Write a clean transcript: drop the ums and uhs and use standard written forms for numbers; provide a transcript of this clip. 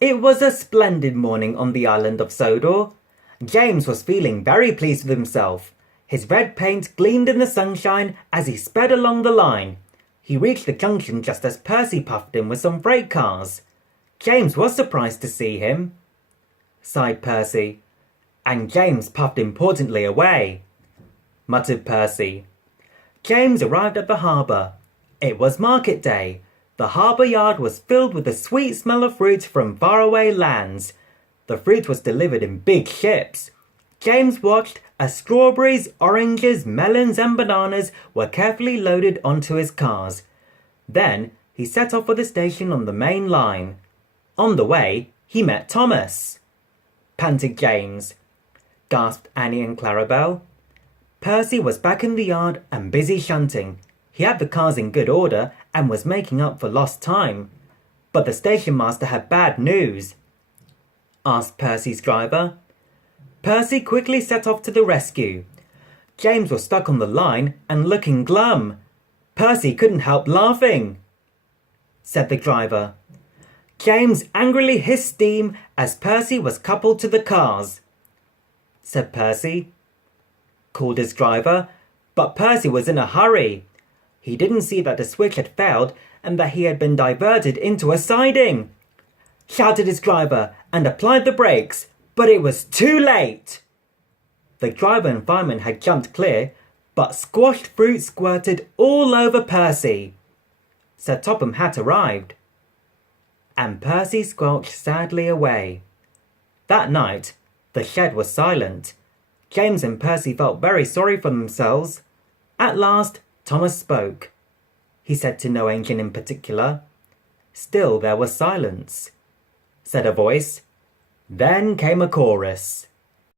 It was a splendid morning on the island of Sodor. James was feeling very pleased with himself. His red paint gleamed in the sunshine as he sped along the line. He reached the junction just as Percy puffed in with some freight cars. James was surprised to see him, sighed Percy. And James puffed importantly away, muttered Percy. James arrived at the harbour. It was market day. The harbour yard was filled with the sweet smell of fruit from faraway lands. The fruit was delivered in big ships. James watched as strawberries, oranges, melons and bananas were carefully loaded onto his cars. Then he set off for the station on the main line. On the way, he met Thomas. Panted James. Gasped Annie and Clarabel. Percy was back in the yard and busy shunting. He had the cars in good order and was making up for lost time. But the station master had bad news, asked Percy's driver. Percy quickly set off to the rescue. James was stuck on the line and looking glum. Percy couldn't help laughing, said the driver. James angrily hissed steam as Percy was coupled to the cars, said Percy. Called his driver, but Percy was in a hurry. He didn't see that the switch had failed and that he had been diverted into a siding. Shouted his driver and applied the brakes, but it was too late. The driver and fireman had jumped clear, but squashed fruit squirted all over Percy. Sir Topham Hatt arrived, and Percy squelched sadly away. That night, the shed was silent. James and Percy felt very sorry for themselves. At last, Thomas spoke. He said to no engine in particular. Still there was silence, said a voice. Then came a chorus.